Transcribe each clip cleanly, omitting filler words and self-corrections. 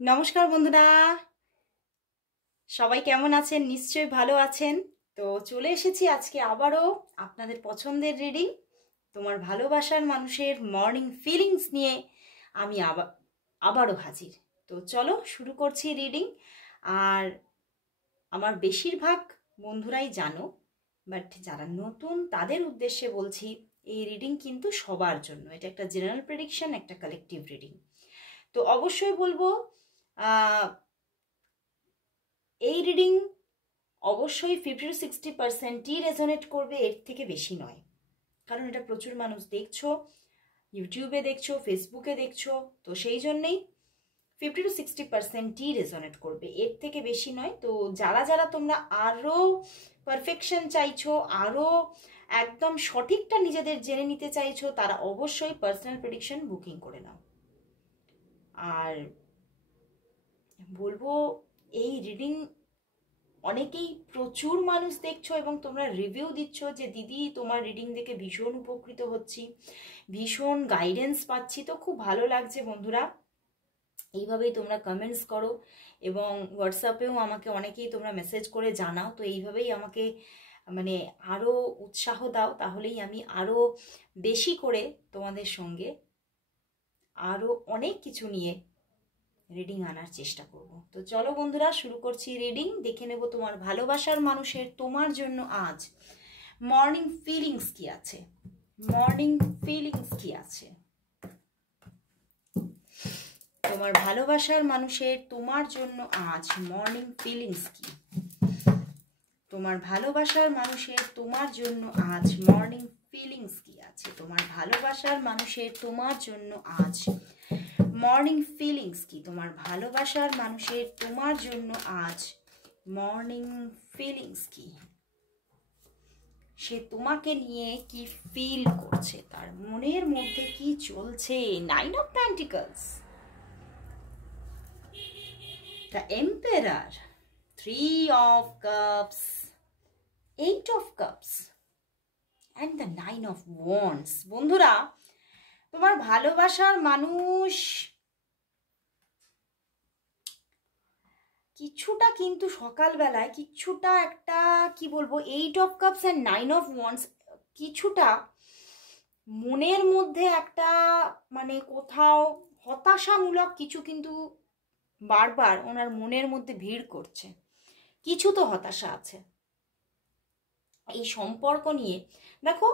নমস্কার বন্ধুরা, সবাই কেমন আছেন? নিশ্চয়ই ভালো আছেন। তো চলে এসেছি আজকে আবারও আপনাদের পছন্দের রিডিং, তোমার ভালোবাসার মানুষের মর্নিং ফিলিংস নিয়ে আমি আবারও হাজির। তো চলো শুরু করছি রিডিং। আর আমার বেশিরভাগ বন্ধুরাই জানো, বাট যারা নতুন তাদের উদ্দেশ্যে বলছি, এই রিডিং কিন্তু সবার জন্য। এটা একটা জেনারেল প্রেডিকশন, একটা কালেকটিভ রিডিং। তো অবশ্যই বলবো এই রিডিং অবশ্যই 50-60%ই রেজোনেট করবে, এর থেকে বেশি নয়। কারণ এটা প্রচুর মানুষ দেখছো, ইউটিউবে দেখছো, ফেসবুকে দেখছো, তো সেই জন্যেই 50-60%ই রেজোনেট করবে, এর থেকে বেশি নয়। তো যারা যারা তোমরা আরও পারফেকশন চাইছো, আরও একদম সঠিকটা নিজেদের জেনে নিতে চাইছো, তারা অবশ্যই পার্সোনাল প্রেডিকশন বুকিং করে নাও। আর বলবো এই রিডিং অনেকেই প্রচুর মানুষ দেখছো এবং তোমরা রিভিউ দিচ্ছ যে দিদি তোমার রিডিং দেখে ভীষণ উপকৃত হচ্ছি, ভীষণ গাইডেন্স পাচ্ছি। তো খুব ভালো লাগছে বন্ধুরা, এইভাবেই তোমরা কমেন্টস করো এবং হোয়াটসঅ্যাপেও আমাকে অনেকেই তোমরা মেসেজ করে জানাও। তো এইভাবেই আমাকে মানে আরও উৎসাহ দাও, তাহলেই আমি আরও বেশি করে তোমাদের সঙ্গে আরও অনেক কিছু নিয়ে রিডিং আনার চেষ্টা করব। তো চলো বন্ধুরা শুরু করছি রিডিং। দেখে নেব তোমার ভালোবাসার মানুষের তোমার জন্য আজ মর্নিং ফিলিংস কি আছে। মর্নিং ফিলিংস কি আছে তোমার ভালোবাসার মানুষের তোমার জন্য আজ? মর্নিং ফিলিংস কি তোমার ভালোবাসার মানুষের তোমার জন্য আজ? মর্নিং ফিলিংস কি আছে তোমার ভালোবাসার মানুষের তোমার জন্য আজ? মর্নিং ফিলিংস কি তোমার ভালোবাসার মানুষের তোমার জন্য আজ? মর্নিং ফিলিংস কি? সে তোমাকে নিয়ে কি ফিল করছে, তার মনের মধ্যে কি চলছে? 9 of pentacles, the emperor, 3 of cups, 8 of cups and the 9 of wands. বন্ধুরা, তোমার ভালোবাসার মানুষ কিছুটা কিন্তু সকালবেলায় কিছুটা একটা কি বলবো, 8 of cups and 9 of wands, কিছুটা মনের মধ্যে একটা মানে কোথাও হতাশামূলক কিছু কিন্তু বারবার ওনার মনের মধ্যে ভিড় করছে। কিছু তো হতাশা আছে এই সম্পর্ক নিয়ে। দেখো,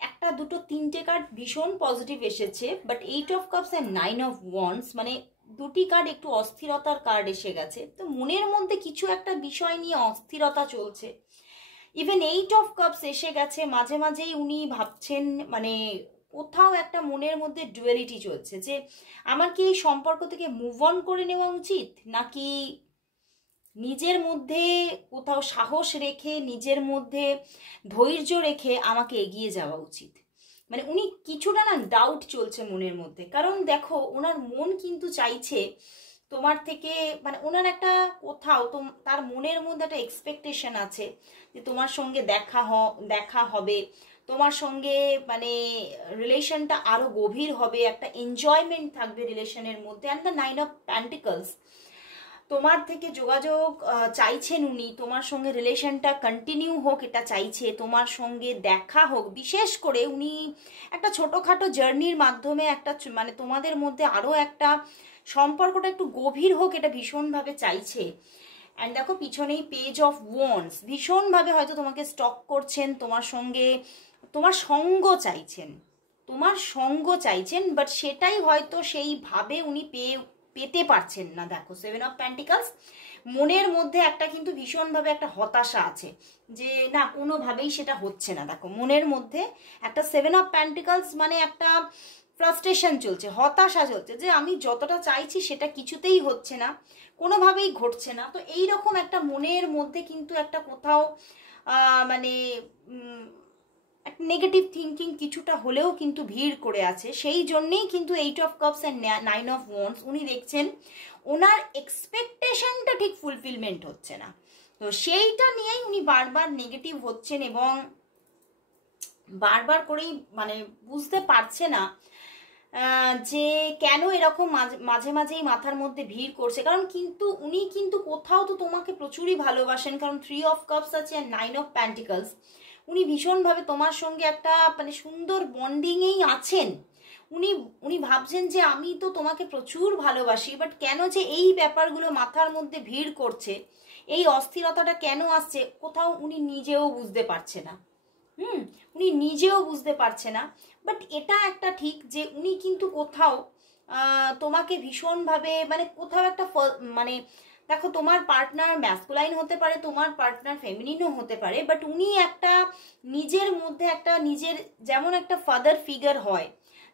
একটা দুটো তিনটে কার্ড ভীষণ পজিটিভ এসেছে, but 8 of cups and 9 of wands মানে দুটি কার্ড একটু অস্থিরতার কার্ড এসে গেছে। তো মনের মধ্যে কিছু একটা বিষয় নিয়ে অস্থিরতা চলছে। ইভেন 8 অফ কাপস এসে গেছে, মাঝে মাঝেই উনি ভাবছেন মানে কোথাও একটা মনের মধ্যে ডুয়ালিটি চলছে যে আমার কি এই সম্পর্ক থেকে মুভ অন করে নেওয়া উচিত, নাকি নিজের মধ্যে কোথাও সাহস রেখে, নিজের মধ্যে ধৈর্য রেখে আমাকে এগিয়ে যাওয়া উচিত। মানে উনি কিছুটা না ডাউট চলছে মনের মধ্যে। কারণ দেখো, ওনার মন কিন্তু চাইছে তোমার থেকে, মানে ওনার একটা কোথাও তার মনের মধ্যে একটা এক্সপেকটেশন আছে যে তোমার সঙ্গে দেখা হবে, তোমার সঙ্গে মানে রিলেশনটা আরো গভীর হবে, একটা এনজয়মেন্ট থাকবে রিলেশনের মধ্যে। অ্যান্ড দ্য 9 অফ পেন্টিকলস, তোমার থেকে যোগাযোগ চাইছেন উনি, তোমার সঙ্গে রিলেশনটা কন্টিনিউ হোক এটা চাইছে, তোমার সঙ্গে দেখা হোক। বিশেষ করে উনি একটা ছোটোখাটো জার্নির মাধ্যমে একটা মানে তোমাদের মধ্যে আরও একটা সম্পর্কটা একটু গভীর হোক, এটা ভীষণভাবে চাইছে। অ্যান্ড দেখো পিছনেই পেজ অফ ওয়ান্ডস, ভীষণভাবে হয়তো তোমাকে স্টক করছেন, তোমার সঙ্গে তোমার সঙ্গ চাইছেন, তোমার সঙ্গ চাইছেন, বাট সেটাই হয়তো সেইভাবে উনি পেতে পারছেন না। দেখো 7 অফ পেন্টিকলস, মনের মধ্যে একটা কিন্তু ভীষণভাবে একটা হতাশা আছে যে না, কোনোভাবেই সেটা হচ্ছে না। দেখো মনের মধ্যে একটা 7 অফ পেন্টিকলস মানে একটা ফ্রাস্ট্রেশন চলছে, হতাশা চলছে যে আমি যতটা চাইছি সেটা কিছুতেই হচ্ছে না, কোনোভাবেই ঘটছে না। তো এইরকম একটা মনের মধ্যে কিন্তু একটা কোথাও মানে একটা নেগেটিভ থিঙ্কিং কিছুটা হলেও কিন্তু ভিড় করে আছে। সেই জন্যেই কিন্তু 8 of cups and 9 of wands, উনি দেখছেন ওনার এক্সপেকটেশনটা ঠিক ফুলফিলমেন্ট হচ্ছে না। তো সেইটা নিয়েই উনি বারবার নেগেটিভ হচ্ছেন এবং বারবার করেই মানে বুঝতে পারছে না যে কেন এরকম মাঝে মাঝেই মাথার মধ্যে ভিড় করছে, কারণ কিন্তু উনি কিন্তু কোথাও তো তোমাকে প্রচুরই ভালোবাসেন, কারণ 3 অফ কাপস আছে আর 9 অফ প্যান্টিকলস। উনি ভীষণভাবে তোমার সঙ্গে একটা মানে সুন্দর বন্ডিংয়েই আছেন। উনি উনি ভাবছেন যে আমি তো তোমাকে প্রচুর ভালোবাসি, বাট কেন যে এই ব্যাপারগুলো মাথার মধ্যে ভিড় করছে, এই অস্থিরতাটা কেন আসছে, কোথাও উনি নিজেও বুঝতে পারছে না। উনি নিজেও বুঝতে পারছে না। বাট এটা একটা ঠিক যে উনি কিন্তু কোথাও তোমাকে ভীষণভাবে মানে কোথাও একটা মানে দেখো, তোমার পার্টনার ম্যাসকুলাইন হতে পারে, তোমার পার্টনার ফেমিনিনও হতে পারে, বাট উনি একটা নিজের মধ্যে একটা নিজের যেমন একটা ফাদার ফিগার হয়,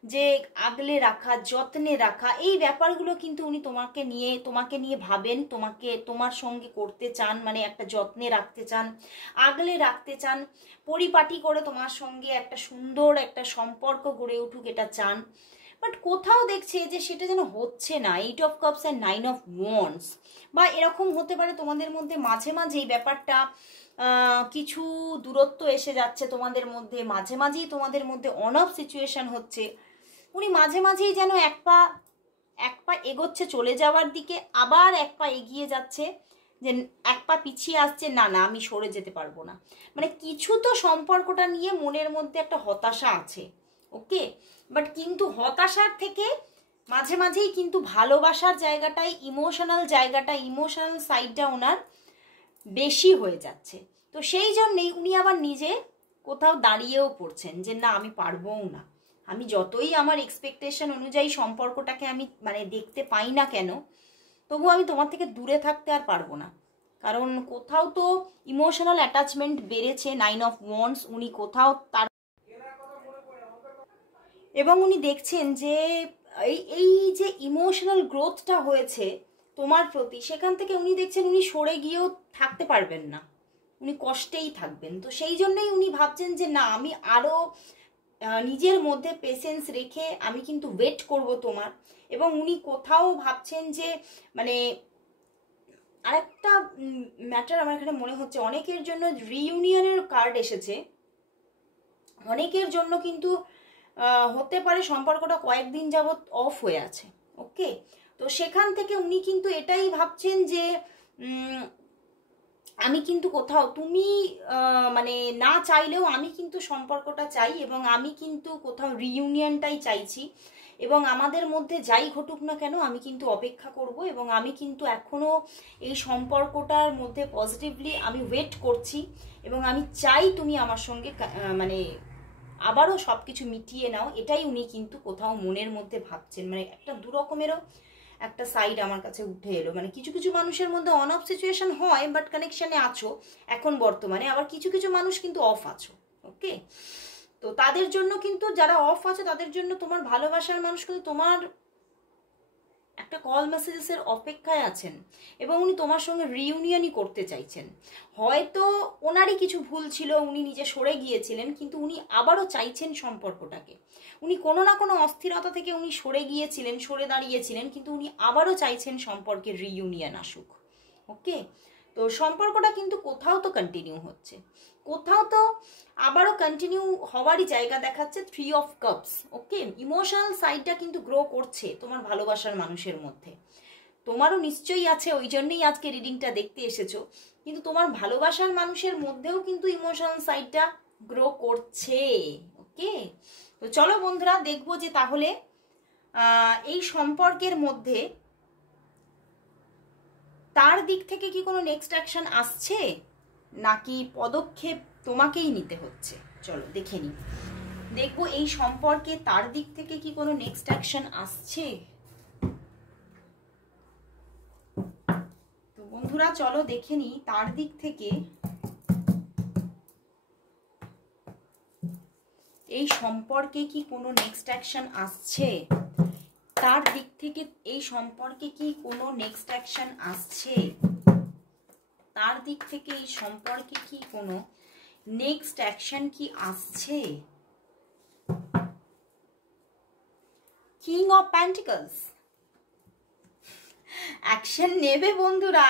যে আগলে রাখা, যত্নে রাখা, এই ব্যাপারগুলো কিন্তু উনি তোমাকে নিয়ে ভাবেন, তোমার সঙ্গে করতে চান, মানে একটা যত্নে রাখতে চান, আগলে রাখতে চান, পরিপাটি করে তোমার সঙ্গে একটা সুন্দর একটা সম্পর্ক গড়ে উঠুক, এটা চান। বাট কোথাও দেখছে যে সেটা যেন হচ্ছে না। 8 of cups and 9 of wands, বা এরকম হতে পারে তোমাদের মধ্যে মাঝে মাঝে এই ব্যাপারটা কিছু দূরত্ব এসে যাচ্ছে তোমাদের মধ্যে, মাঝে মাঝেই তোমাদের মধ্যে অন অফ সিচুয়েশন হচ্ছে। উনি মাঝে মাঝেই যেন এক পা এগোচ্ছে চলে যাওয়ার দিকে, আবার এক পা এগিয়ে যাচ্ছে, যে এক পা পিছিয়ে আসছে, না না আমি সরে যেতে পারবো না। মানে কিছু তো সম্পর্কটা নিয়ে মনের মধ্যে একটা হতাশা আছে, ওকে। বাট কিন্তু হতাশার থেকে মাঝে মাঝেই কিন্তু ভালোবাসার জায়গাটাই, ইমোশনাল সাইডটা ওনার বেশি হয়ে যাচ্ছে। তো সেই জন্যেই উনি আবার নিজে কোথাও দাঁড়িয়েও পড়ছেন যে না আমি পারবও না, আমি যতই আমার এক্সপেকটেশন অনুযায়ী সম্পর্কটাকে আমি মানে দেখতে পাই না কেন, তবু আমি তোমার থেকে দূরে থাকতে আর পারবো না। কারণ কোথাও তো ইমোশনাল অ্যাটাচমেন্ট বেড়েছে, 9 অফ ওয়ান্ডস। উনি কোথাও তার এবং উনি দেখছেন যে এই যে ইমোশনাল গ্রোথটা হয়েছে তোমার প্রতি, সেখান থেকে উনি দেখছেন উনি সরে গিয়েও থাকতে পারবেন না, উনি কষ্টেই থাকবেন। তো সেই জন্যই উনি ভাবছেন যে না আমি আরো নিজের মধ্যে পেশেন্স রেখে আমি কিন্তু ওয়েট করব তোমার। এবং উনি কোথাও ভাবছেন যে মানে আরেকটা ম্যাটার আমার এখানে মনে হচ্ছে, অনেকের জন্য রিইউনিয়নের কার্ড এসেছে, অনেকের জন্য কিন্তু হতে পারে সম্পর্কটা কয়েকদিন যাবৎ অফ হয়ে আছে, ওকে। তো সেখান থেকে উনি কিন্তু এটাই ভাবছেন যে আমি কিন্তু কোথাও তুমি মানে না চাইলেও আমি কিন্তু সম্পর্কটা চাই, এবং আমি কিন্তু কোথাও রিইউনিয়নটাই চাইছি, এবং আমাদের মধ্যে যাই ঘটুক না কেন আমি কিন্তু অপেক্ষা করব, এবং আমি কিন্তু এখনো এই সম্পর্কটার মধ্যে পজিটিভলি আমি ওয়েট করছি, এবং আমি চাই তুমি আমার সঙ্গে মানে আবারও সব কিছু মিটিয়ে নাও। এটাই উনি কিন্তু কোথাও মনের মধ্যে ভাবছেন। মানে একটা দু রকমেরও একটা সাইড আমার কাছে উঠে এলো। মানে কিছু কিছু মানুষের মধ্যে অন অফ সিচুয়েশন হয়, বাট কানেকশনে আছো এখন বর্তমানে, আবার কিছু কিছু মানুষ কিন্তু অফ আছো, ওকে। তো তাদের জন্য কিন্তু, যারা অফ আছে তাদের জন্য তোমার ভালোবাসার মানুষ কিন্তু তোমার একটা কল মেসেজেসের অপেক্ষায় আছেন, এবং উনি তোমার সঙ্গে রিইউনিয়নই করতে চাইছেন। হয়তো ওনারই কিছু ভুল ছিল, উনি নিজে সরে গিয়েছিলেন, কিন্তু উনি আবারও চাইছেন সম্পর্কটাকে। উনি কোনো না কোনো অস্থিরতা থেকে উনি সরে গিয়েছিলেন, সরে দাঁড়িয়েছিলেন, কিন্তু উনি আবারও চাইছেন সম্পর্কের রিইউনিয়ন আসুক, ওকে। তো সম্পর্কটা কিন্তু কোথাও তো কন্টিনিউ হচ্ছে, কোথাও তো আবারও কন্টিনিউ হওয়ারই জায়গা দেখাচ্ছে 3 অফ কাপস, ওকে। ইমোশনাল সাইডটা কিন্তু গ্রো করছে তোমার ভালোবাসার মানুষের মধ্যে, তোমারও নিশ্চয়ই আছে, ওই জন্যই আজকে রিডিংটা দেখতে এসেছো। কিন্তু তোমার ভালোবাসার মানুষের মধ্যেও কিন্তু ইমোশনাল সাইডটা গ্রো করছে, ওকে। তো চলো বন্ধুরা, দেখবো যে তাহলে এই সম্পর্কের মধ্যে তার দিক থেকে কি কোনো নেক্সট অ্যাকশন আসছে, নাকি পদক্ষেপ তোমাকেই নিতে হচ্ছে। চলো দেখে নিই, দেখবো এই সম্পর্কে তার দিক থেকে কি কোনো নেক্সট অ্যাকশন আসছে। তো বন্ধুরা চলো দেখে নিই তার দিক থেকে এই সম্পর্কে কি কোনো নেক্সট অ্যাকশন আসছে, তার দিক থেকে এই সম্পর্কে কি কোনো নেক্সট অ্যাকশন আসছে, তার দিক থেকে এই সম্পর্কে কি কোনো নেক্সট অ্যাকশন কি আসছে। কিং অফ প্যান্টিকলস, অ্যাকশন নেবে বন্ধুরা।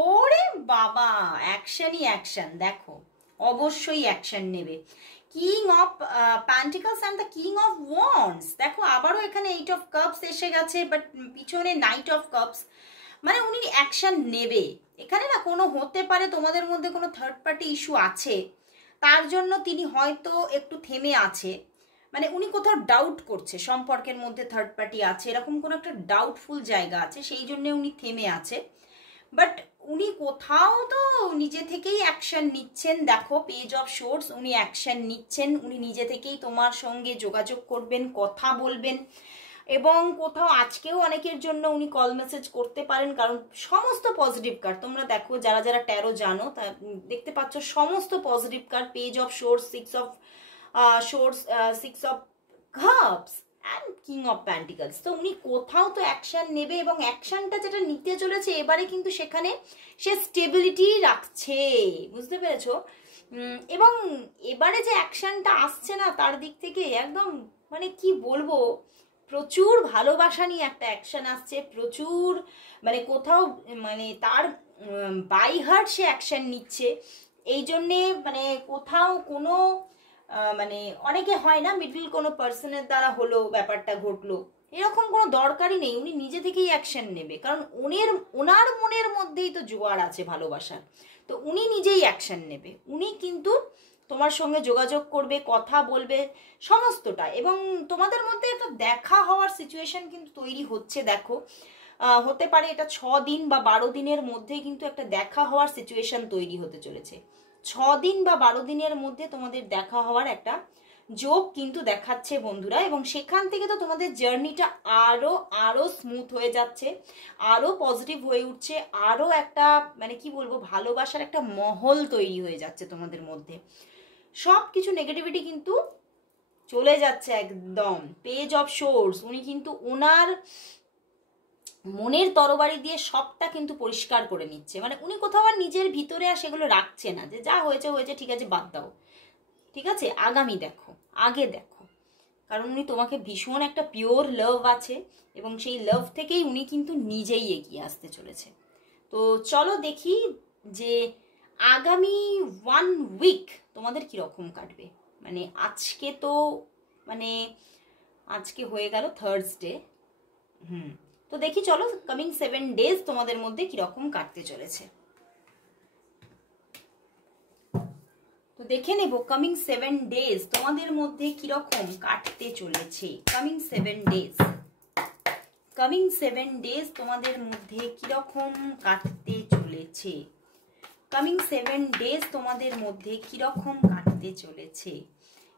ওরে বাবা, অ্যাকশনই অ্যাকশন, দেখো অবশ্যই অ্যাকশন নেবে। King of pentacles and the king of wands. দেখো আবারও এখানে 8 অফ কাপস এসে গেছে, বাট পিছনে নাইট অফ কাপস। মানে উনি অ্যাকশন নেবে এখানে না। কোনো হতে পারে তোমাদের মধ্যে কোনো থার্ড পার্টি ইস্যু আছে, তার জন্য তিনি হয়তো একটু থেমে আছে। মানে উনি কোথাও ডাউট করছে সম্পর্কের মধ্যে থার্ড পার্টি আছে, এরকম কোনো একটা ডাউটফুল জায়গা আছে, সেই জন্য উনি থেমে আছে। বাট উনি কোথাও তো নিজে থেকেই অ্যাকশন নিচ্ছেন। দেখো পেজ অফ শোর্টস, উনি অ্যাকশন নিচ্ছেন, উনি নিজে থেকেই তোমার সঙ্গে যোগাযোগ করবেন, কথা বলবেন। এবং কোথাও আজকেও অনেকের জন্য উনি কল মেসেজ করতে পারেন, কারণ সমস্ত পজিটিভ কার্ড তোমরা দেখো, যারা যারা ট্যারো জানো তা দেখতে পাচ্ছ সমস্ত positive card, page of shorts, six of cups and king of pentacles. তো উনি কোথাও তো অ্যাকশন নেবে, এবং অ্যাকশনটা যেটা নিতে চলেছে এবারে কিন্তু সেখানে সে স্টেবিলিটি রাখছে, বুঝতে পেরেছো? এবং এবারে যে অ্যাকশনটা আসছে না তার দিক থেকে একদম মানে কি বলবো, প্রচুর ভালোবাসা নিয়ে একটা অ্যাকশন আসছে, প্রচুর মানে কোথাও মানে তার বাই হার্ট সে অ্যাকশন নিচ্ছে। এই জন্যে মানে কোথাও কোনো মানে অনেকে হয় না মিডল কোনো পার্সনের দ্বারা হলো ব্যাপারটা ঘটলো, এরকম কোনো দরকারই নেই। উনি নিজে থেকেই অ্যাকশন নেবে, কারণ ওনার মনের মধ্যেই তো জোয়ার আছে ভালোবাসার। তো উনি নিজেই অ্যাকশন নেবে, উনি কিন্তু তোমার সঙ্গে যোগাযোগ করবে, কথা বলবে সমস্তটা। এবং তোমাদের মধ্যে একটা দেখা হওয়ার সিচুয়েশন কিন্তু তৈরি হচ্ছে। দেখো হতে পারে এটা 6 দিন বা 12 দিনের মধ্যে কিন্তু একটা দেখা হওয়ার সিচুয়েশন তৈরি হতে চলেছে। 6 দিন বা 12 দিনের মধ্যে তোমাদের দেখা হওয়ার একটা যোগ কিন্তু দেখাচ্ছে বন্ধুরা। এবং সেখান থেকে তো তোমাদের জার্নিটা আরো স্মুথ হয়ে যাচ্ছে, আরো পজিটিভ হয়ে উঠছে, আরো একটা মানে কি বলবো ভালোবাসার একটা মহল তৈরি হয়ে যাচ্ছে তোমাদের মধ্যে। সব কিছু নেগেটিভিটি কিন্তু চলে যাচ্ছে একদম। পেজ অফ শোর্স, উনি কিন্তু ওনার মনের তরবারি দিয়ে সবটা কিন্তু পরিষ্কার করে নিচ্ছে। মানে উনি কোথাও আর নিজের ভিতরে আর সেগুলো রাখছে না, যে যা হয়েছে হয়েছে, ঠিক আছে বাদ দাও, ঠিক আছে আগামী দেখো, আগে দেখো। কারণ উনি তোমাকে ভীষণ একটা পিওর লাভ আছে, এবং সেই লাভ থেকেই উনি কিন্তু নিজেই এগিয়ে আসতে চলেছে। তো চলো দেখি যে আগামী 1 উইক তোমাদের কিরকম কাটবে। মানে আজকে তো মানে আজকে হয়ে গেল থার্সডে, তো দেখি চলো কামিং 7 ডেজ তোমাদের মধ্যে কিরকম কাটতে চলেছে। তো দেখে নেব কামিং 7 ডেজ তোমাদের মধ্যে কিরকম কাটতে চলেছে। কামিং 7 ডেজ, কামিং 7 ডেজ তোমাদের মধ্যে কিরকম কাটতে চলেছে। কামিং 7 ডেজ তোমাদের মধ্যে কিরকম কাটতে চলেছে।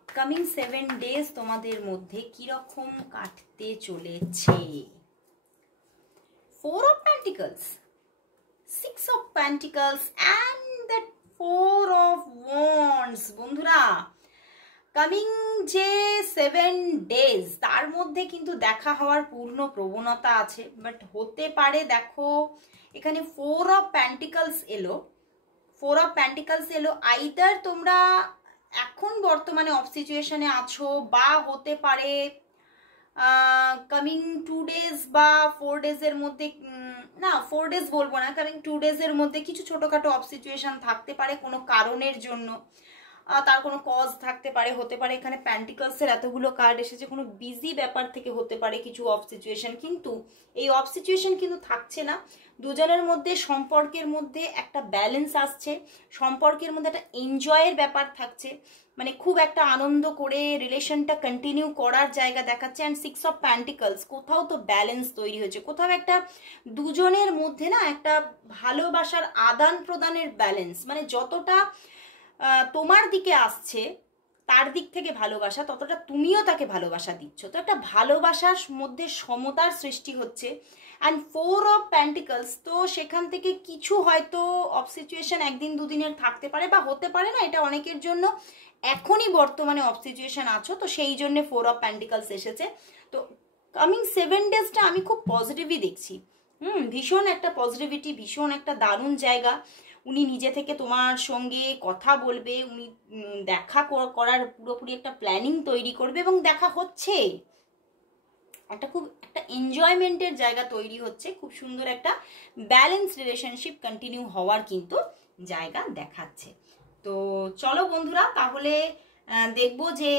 কামিং 7 ডেজ তোমাদের মধ্যে কিরকম কাটতে চলেছে। 4 of Pentacles, 6 of Pentacles and the 4 of Wands। বন্ধুরা কামিং যে 7 ডেজ তার মধ্যে কিন্তু দেখা হওয়ার পূর্ণ প্রবণতা আছে, বাট হতে পারে দেখো এখানে 4 of Pentacles এলো, 4 of Pentacles এলো। আইদার তোমরা এখন বর্তমানে অফ সিচুয়েশনে আছো, বা হতে পারে কামিং 2 ডেজ বা 4 ডেজের মধ্যে, না 4 ডেজ বলবো না, কামিং 2 ডেজের মধ্যে কিছু ছোটখাটো অফ সিচুয়েশন থাকতে পারে কোনো কারণের জন্য, তার কোনো কজ থাকতে পারে। হতে পারে এখানে প্যান্টিকলসের এতগুলো কার্ড এসেছে, কোনো বিজি ব্যাপার থেকে হতে পারে কিছু অফ সিচুয়েশন, কিন্তু এই অফ সিচুয়েশন কিন্তু থাকছে না। দুজনের মধ্যে সম্পর্কের মধ্যে একটা ব্যালেন্স আসছে, সম্পর্কের মধ্যে একটা এনজয়ের ব্যাপার থাকছে, মানে খুব একটা আনন্দ করে রিলেশনটা কন্টিনিউ করার জায়গা দেখাচ্ছে। অ্যান্ড 6 অফ প্যান্টিকলস, কোথাও তো ব্যালেন্স তৈরি হয়েছে, কোথাও একটা দুজনের মধ্যে না একটা ভালোবাসার আদান প্রদানের ব্যালেন্স, মানে যতটা তোমার দিকে আসছে তার দিক থেকে ভালোবাসা, ততটা তুমিও তাকে ভালোবাসা দিচ্ছ। তো একটা ভালোবাসার মধ্যে সমতার সৃষ্টি হচ্ছে। অ্যান্ড 4 অফ প্যান্টিকলস, তো সেখান থেকে কিছু হয়তো অফ সিচুয়েশন একদিন দুদিনের থাকতে পারে, বা হতে পারে না, এটা অনেকের জন্য এখনই বর্তমানে অফ সিচুয়েশন আছো, তো সেই জন্য 4 অফ প্যান্টিকলস এসেছে। তো কামিং 7 ডেজটা আমি খুব পজিটিভই দেখছি। ভীষণ একটা পজিটিভিটি, ভীষণ একটা দারুণ জায়গা। উনি নিজে থেকে তোমার সঙ্গে কথা বলবে, উনি দেখা করার পুরোপুরি একটা প্ল্যানিং তৈরি করবে, এবং দেখা হচ্ছে একটা খুব একটা এনজয়মেন্টের জায়গা তৈরি হচ্ছে, খুব সুন্দর একটা ব্যালেন্স রিলেশনশিপ কন্টিনিউ হওয়ার কিন্তু জায়গা দেখাচ্ছে। তো চলো বন্ধুরা তাহলে দেখবো যে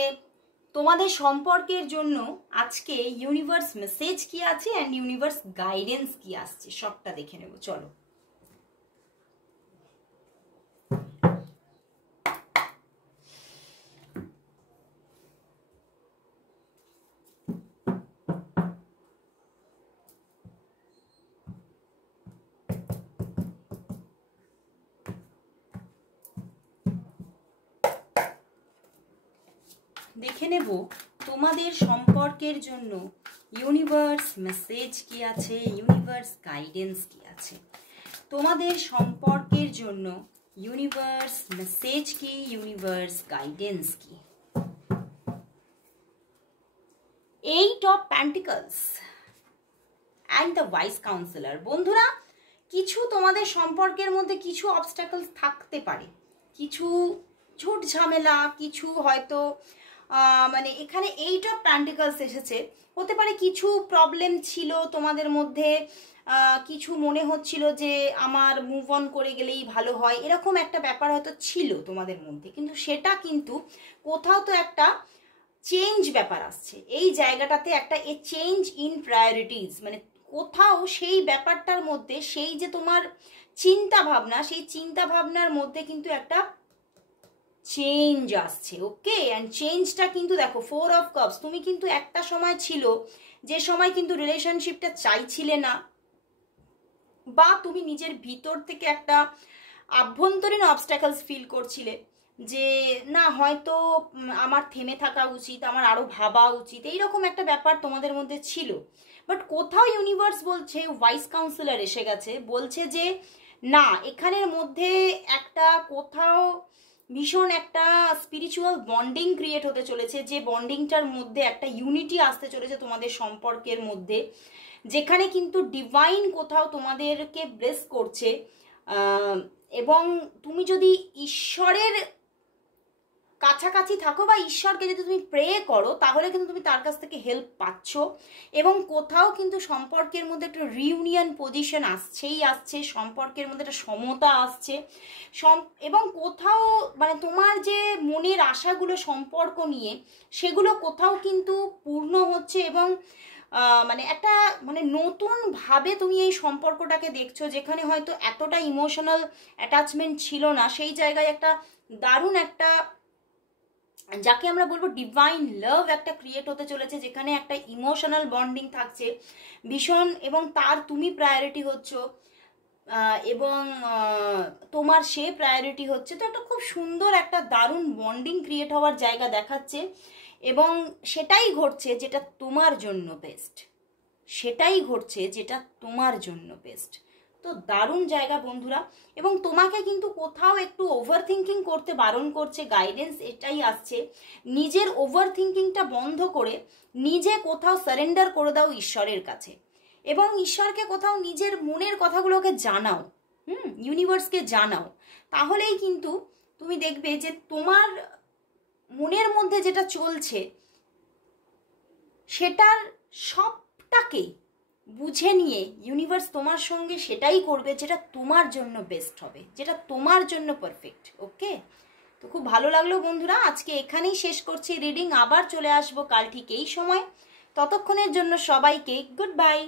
তোমাদের সম্পর্কের জন্য আজকে ইউনিভার্স মেসেজ কি আছে অ্যান্ড ইউনিভার্স গাইডেন্স কি আসছে সবটা দেখে নেব। চলো দেখে নেব তোমাদের সম্পর্কের জন্য ইউনিভার্স মেসেজ কি আছে, ইউনিভার্স গাইডেন্স কি আছে। তোমাদের সম্পর্কের জন্য ইউনিভার্স মেসেজ কি, ইউনিভার্স গাইডেন্স কি। 8 of Pentacles and the Wise Counselor। বন্ধুরা, কিছু তোমাদের সম্পর্কের মধ্যে কিছু অবস্টাকলস থাকতে পারে, কিছু ঝুট ঝামেলা, কিছু হয়তো মানে এখানে 8 of Pentacles এসেছে। হতে পারে কিছু প্রবলেম ছিল তোমাদের মধ্যে, কিছু মনে হচ্ছিল যে আমার মুভ অন করে গেলেই ভালো হয়, এরকম একটা ব্যাপার হয়তো ছিল তোমাদের মধ্যে, কিন্তু সেটা কিন্তু কোথাও তো একটা চেঞ্জ ব্যাপার আসছে এই জায়গাটাতে, একটা এ চেঞ্জ ইন প্রায়োরিটিস, মানে কোথাও সেই ব্যাপারটার মধ্যে সেই যে তোমার চিন্তা ভাবনা, সেই চিন্তা ভাবনার মধ্যে কিন্তু একটা চেঞ্জ আসছে। ওকে, অ্যান্ড চেঞ্জটা কিন্তু দেখো 4 of Cups, তুমি কিন্তু একটা সময় ছিল যে সময় কিন্তু রিলেশনশিপটা চাইছিলে না, বা তুমি নিজের ভিতর থেকে একটা আভ্যন্তরীণ অবস্ট্যাকলস ফিল করছিলে যে না হয়তো আমার থেমে থাকা উচিত, আমার আরো ভাবা উচিত, এইরকম একটা ব্যাপার তোমাদের মধ্যে ছিল। বাট কোথাও ইউনিভার্স বলছে, ওয়াইস কাউন্সিলর এসে গেছে, বলছে যে না, এখানের মধ্যে একটা কোথাও ভীষণ একটা স্পিরিচুয়াল বন্ডিং ক্রিয়েট হতে চলেছে, যে বন্ডিংটার মধ্যে একটা ইউনিটি আসতে চলেছে তোমাদের সম্পর্কের মধ্যে, যেখানে কিন্তু ডিভাইন কোথাও তোমাদেরকে ব্লেস করছে। এবং তুমি যদি ঈশ্বরের কাছাকাছি থাকো বা ঈশ্বরকে যদি তুমি প্রে করো, তাহলে কিন্তু তুমি তার কাছ থেকে হেল্প পাচ্ছ, এবং কোথাও কিন্তু সম্পর্কের মধ্যে একটা রিউনিয়ন পজিশন আসছে, সম্পর্কের মধ্যে একটা সমতা আসছে, এবং কোথাও মানে তোমার যে মনের আশাগুলো সম্পর্ক নিয়ে, সেগুলো কোথাও কিন্তু পূর্ণ হচ্ছে, এবং মানে একটা মানে নতুন ভাবে তুমি এই সম্পর্কটাকে দেখছো, যেখানে হয়তো এতটা ইমোশনাল অ্যাটাচমেন্ট ছিল না, সেই জায়গায় একটা দারুণ একটা, যাকে আমরা বলবো ডিভাইন লাভ একটা ক্রিয়েট হতে চলেছে, যেখানে একটা ইমোশনাল বন্ডিং থাকছে ভীষণ, এবং তার তুমি প্রায়োরিটি হচ্ছ, এবং তোমার সে প্রায়োরিটি হচ্ছে। তো একটা খুব সুন্দর একটা দারুণ বন্ডিং ক্রিয়েট হওয়ার জায়গা দেখাচ্ছে, এবং সেটাই ঘটছে যেটা তোমার জন্য বেস্ট, সেটাই ঘটছে যেটা তোমার জন্য বেস্ট। তো দারুণ জায়গা বন্ধুরা, এবং তোমাকে কিন্তু কোথাও একটু ওভার থিঙ্কিং করতে বারণ করছে, গাইডেন্স এটাই আসছে, নিজের ওভার থিঙ্কিংটা বন্ধ করে নিজে কোথাও সারেন্ডার করে দাও ঈশ্বরের কাছে, এবং ঈশ্বরকে কোথাও নিজের মনের কথাগুলোকে জানাও, ইউনিভার্সকে জানাও, তাহলেই কিন্তু তুমি দেখবে যে তোমার মনের মধ্যে যেটা চলছে সেটার সবটাকে বুঝে নিয়ে ইউনিভার্স তোমার সঙ্গে সেটাই করবে যেটা তোমার জন্য বেস্ট হবে, যেটা তোমার জন্য পারফেক্ট। ওকে, তো খুব ভালো লাগলো বন্ধুরা, আজকে এখানেই শেষ করছি রিডিং, আবার চলে আসবো কাল ঠিক এই সময়। ততক্ষণের জন্য সবাইকে গুড বাই।